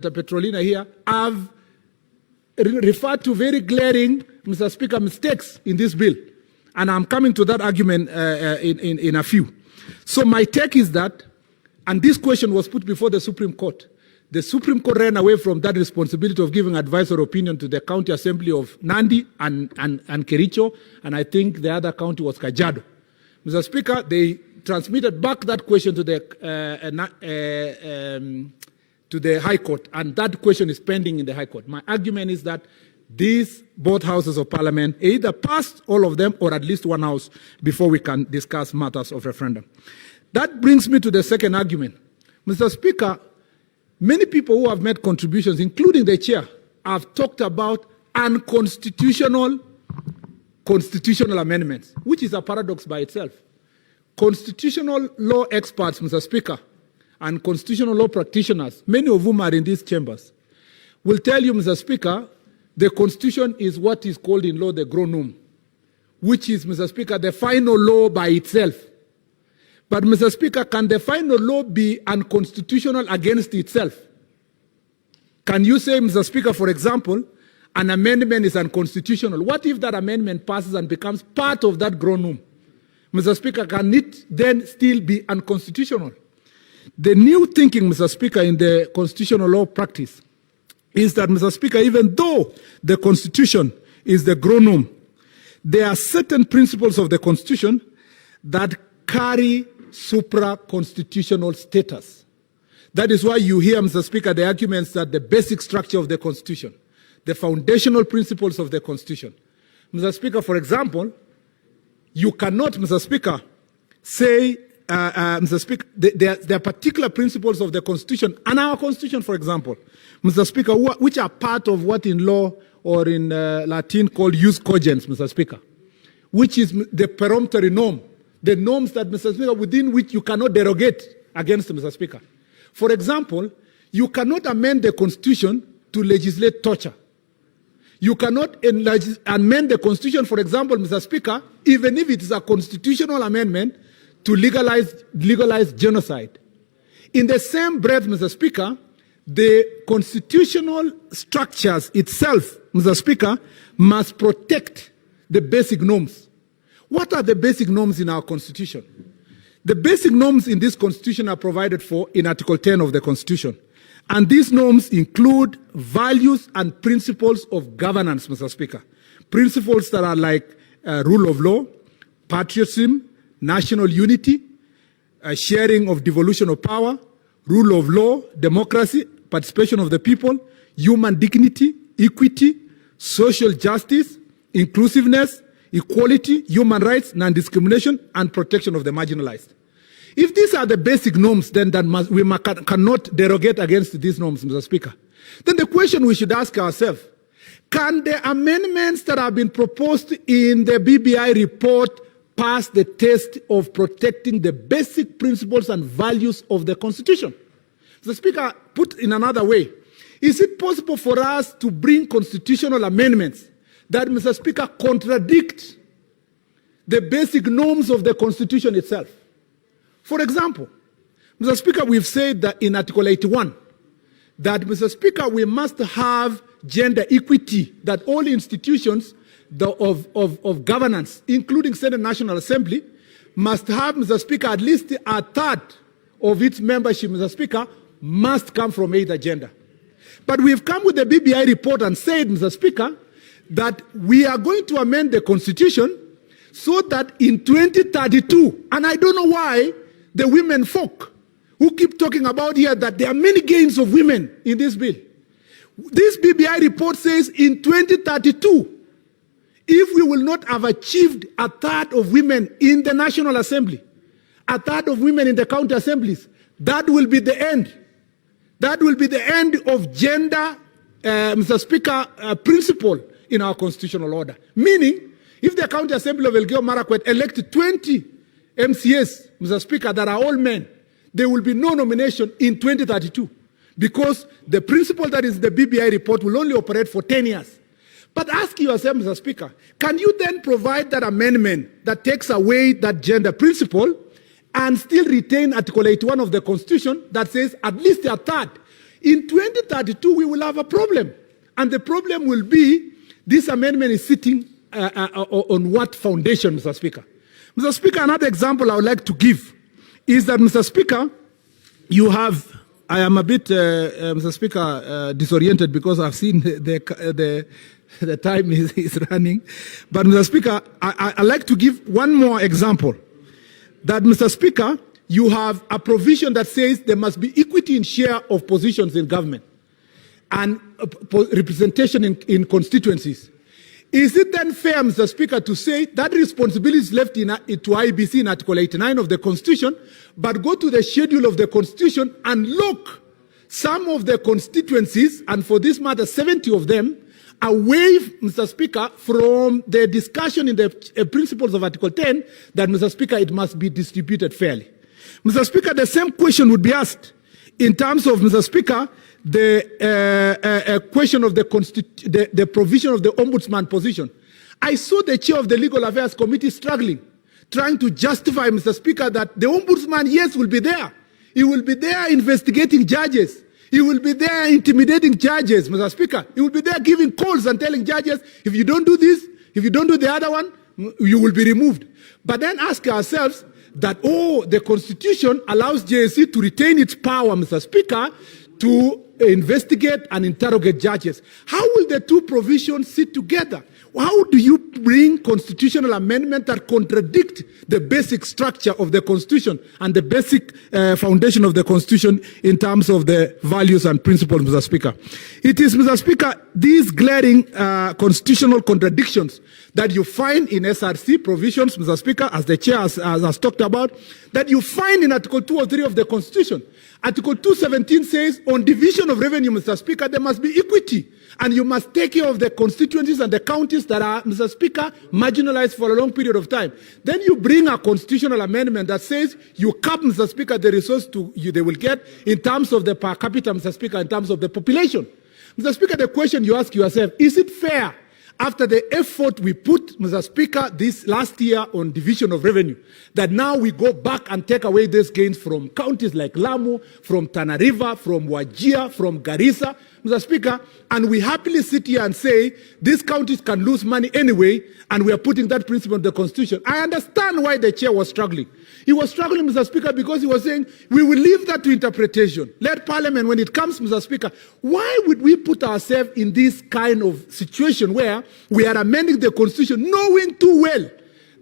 Petrolina here have referred to very glaring, Mr. Speaker, mistakes in this bill. And I'm coming to that argument in a few. So my take is that, and this question was put before the Supreme Court. The Supreme Court ran away from that responsibility of giving advice or opinion to the County Assembly of Nandi and Kericho, and I think the other county was Kajiado. Mr. Speaker, they transmitted back that question to the High Court, and that question is pending in the High Court. My argument is that these both houses of Parliament either passed all of them or at least one house before we can discuss matters of referendum. That brings me to the second argument. Mr. Speaker, many people who have made contributions, including the chair, have talked about unconstitutional constitutional amendments, which is a paradox by itself. Constitutional law experts, Mr. Speaker, and constitutional law practitioners, many of whom are in these chambers, will tell you, Mr. Speaker, the Constitution is what is called in law the gronum, which is, Mr. Speaker, the final law by itself. But, Mr. Speaker, can the final law be unconstitutional against itself? Can you say, Mr. Speaker, for example, an amendment is unconstitutional? What if that amendment passes and becomes part of that gronum? Mr. Speaker, can it then still be unconstitutional? The new thinking, Mr. Speaker, in the constitutional law practice is that, Mr. Speaker, even though the Constitution is the gronum, there are certain principles of the Constitution that carry supra-constitutional status. That is why you hear, Mr. Speaker, the arguments that the basic structure of the Constitution, the foundational principles of the Constitution. Mr. Speaker, for example, you cannot, Mr. Speaker, say, Mr. Speaker, there are particular principles of the Constitution and our Constitution, for example, Mr. Speaker, which are part of what in law or in Latin called jus cogens, Mr. Speaker, which is the peremptory norm, the norms that, Mr. Speaker, within which you cannot derogate against, Mr. Speaker. For example, you cannot amend the Constitution to legislate torture. You cannot amend the Constitution, for example, Mr. Speaker, even if it is a constitutional amendment, to legalize genocide. In the same breath, Mr. Speaker, the constitutional structures itself, Mr. Speaker, must protect the basic norms. What are the basic norms in our Constitution? The basic norms in this Constitution are provided for in Article 10 of the Constitution. And these norms include values and principles of governance, Mr. Speaker. Principles that are like rule of law, patriotism, national unity, sharing of devolution of power, rule of law, democracy, participation of the people, human dignity, equity, social justice, inclusiveness, equality, human rights, non-discrimination, and protection of the marginalized. If these are the basic norms, then we cannot derogate against these norms, Mr. Speaker. Then the question we should ask ourselves, can the amendments that have been proposed in the BBI report pass the test of protecting the basic principles and values of the Constitution? Mr. Speaker, put in another way, is it possible for us to bring constitutional amendments that, Mr. Speaker, contradict the basic norms of the Constitution itself? For example, Mr. Speaker, we've said that in Article 81, that, Mr. Speaker, we must have gender equity, that all institutions of governance, including Senate National Assembly, must have, Mr. Speaker, at least a third of its membership, Mr. Speaker, must come from either gender. But we've come with the BBI report and said, Mr. Speaker, that we are going to amend the Constitution so that in 2032, and I don't know why the women folk who keep talking about here that there are many gains of women in this bill. This BBI report says in 2032, if we will not have achieved a third of women in the National Assembly, a third of women in the county assemblies, that will be the end. That will be the end of gender, Mr. Speaker, principle in our constitutional order. Meaning, if the county assembly of Elgeyo Marakwet elect 20 MCAs, Mr. Speaker, that are all men, there will be no nomination in 2032 because the principle that is the BBI report will only operate for 10 years. But ask yourself, Mr. Speaker, can you then provide that amendment that takes away that gender principle and still retain Article 81 of the Constitution that says at least a third? In 2032, we will have a problem. And the problem will be this amendment is sitting on what foundation, Mr. Speaker? Mr. Speaker, another example I would like to give is that, Mr. Speaker, you have, I am a bit, Mr. Speaker, disoriented because I've seen the time is running. But, Mr. Speaker, I'd like to give one more example. That, Mr. Speaker, you have a provision that says there must be equity in share of positions in government and representation in constituencies. Is it then fair, Mr. Speaker, to say that responsibility is left to IEBC in Article 89 of the Constitution, but go to the schedule of the Constitution and look some of the constituencies, and for this matter, 70 of them, away, Mr. Speaker, from the discussion in the principles of Article 10 that, Mr. Speaker, it must be distributed fairly. Mr. Speaker, the same question would be asked in terms of, Mr. Speaker, the question of the provision of the ombudsman position. I saw the chair of the Legal Affairs Committee struggling, trying to justify, Mr. Speaker, that the ombudsman, yes, will be there. He will be there investigating judges. He will be there intimidating judges, Mr. Speaker. He will be there giving calls and telling judges, if you don't do this, if you don't do the other one, you will be removed. But then ask ourselves that, the Constitution allows JSC to retain its power, Mr. Speaker, to investigate and interrogate judges. How will the two provisions sit together? How do you bring constitutional amendments that contradict the basic structure of the Constitution and the basic foundation of the Constitution in terms of the values and principles, Mr. Speaker? It is, Mr. Speaker, these glaring constitutional contradictions that you find in SRC provisions, Mr. Speaker, as the chair has talked about, that you find in Article 203 of the Constitution. Article 217 says, on division of revenue, Mr. Speaker, there must be equity. And you must take care of the constituencies and the counties that are, Mr. Speaker, marginalized for a long period of time. Then you bring a constitutional amendment that says you cap, Mr. Speaker, the resource they will get in terms of the per capita, Mr. Speaker, in terms of the population. Mr. Speaker, the question you ask yourself, is it fair after the effort we put, Mr. Speaker, this last year on division of revenue, that now we go back and take away these gains from counties like Lamu, from Tana River, from Wajir, from Garissa, Mr. Speaker, and we happily sit here and say these counties can lose money anyway, and we are putting that principle in the Constitution. I understand why the chair was struggling. He was struggling, Mr. Speaker, because he was saying, we will leave that to interpretation. Let Parliament, when it comes, Mr. Speaker, why would we put ourselves in this kind of situation where we are amending the Constitution knowing too well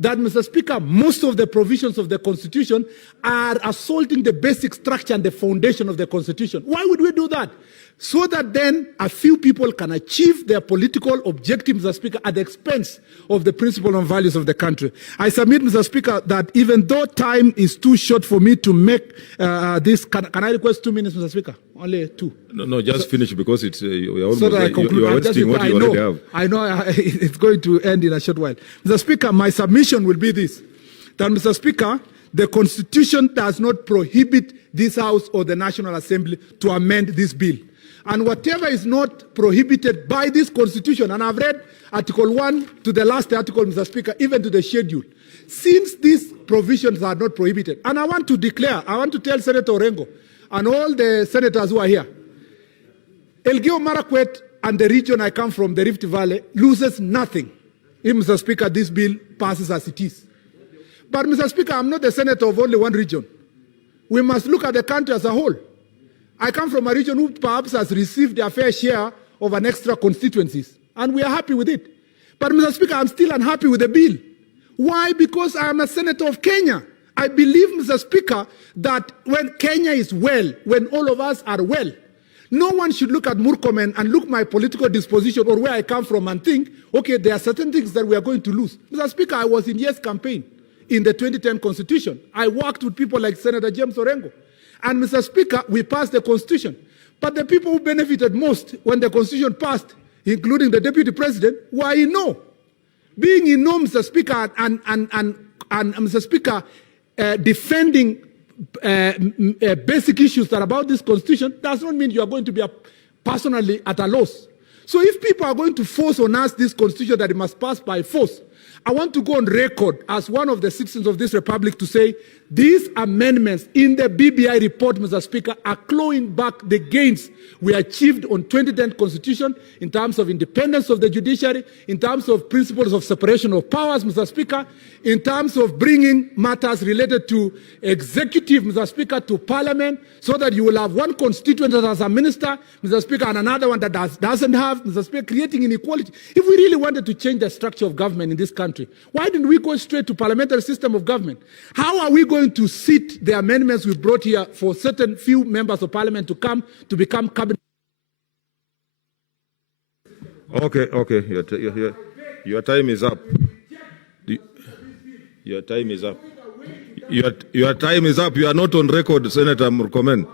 that, Mr. Speaker, most of the provisions of the Constitution are assaulting the basic structure and the foundation of the Constitution? Why would we do that? So that then a few people can achieve their political objectives, Mr. Speaker, at the expense of the principle and values of the country. I submit, Mr. Speaker, that even though time is too short for me to make this, can I request 2 minutes, Mr. Speaker? Only 2. No, just finish because it's you're almost so that I conclude. You are wasting what you already have. I know it's going to end in a short while. Mr. Speaker, my submission will be this, that, Mr. Speaker, the Constitution does not prohibit this House or the National Assembly to amend this bill. And whatever is not prohibited by this Constitution, and I've read Article 1 to the last article, Mr. Speaker, even to the schedule, since these provisions are not prohibited, and I want to tell Senator Orengo and all the senators who are here, Elgeyo Marakwet and the region I come from, the Rift Valley, loses nothing if, Mr. Speaker, this bill passes as it is. But, Mr. Speaker, I'm not the senator of only one region. We must look at the country as a whole. I come from a region who perhaps has received their fair share of an extra constituencies, and we are happy with it. But, Mr. Speaker, I'm still unhappy with the bill. Why? Because I am a senator of Kenya. I believe, Mr. Speaker, that when Kenya is well, when all of us are well, no one should look at Murkomen and look my political disposition or where I come from and think, okay, there are certain things that we are going to lose. Mr. Speaker, I was in Yes campaign in the 2010 Constitution. I worked with people like Senator James Orengo. And, Mr. Speaker, we passed the Constitution. But the people who benefited most when the Constitution passed, including the Deputy President, were in no. Being in no, Mr. Speaker, and Mr. Speaker, defending basic issues that are about this Constitution does not mean you are going to be personally at a loss. So if people are going to force on us this Constitution that it must pass by force, I want to go on record as one of the citizens of this republic to say these amendments in the BBI report, Mr. Speaker, are clawing back the gains we achieved on 2010 Constitution in terms of independence of the judiciary, in terms of principles of separation of powers, Mr. Speaker, in terms of bringing matters related to executive, Mr. Speaker, to Parliament, so that you will have one constituent that has a minister, Mr. Speaker, and another one that doesn't have, Mr. Speaker, creating inequality. If we really wanted to change the structure of government in this country, why didn't we go straight to parliamentary system of government? How are we going to sit the amendments we brought here for certain few members of Parliament to come to become cabinet? Okay. Your time is up. Your time is up. Your time is up. You are not on record, Senator Murkomen.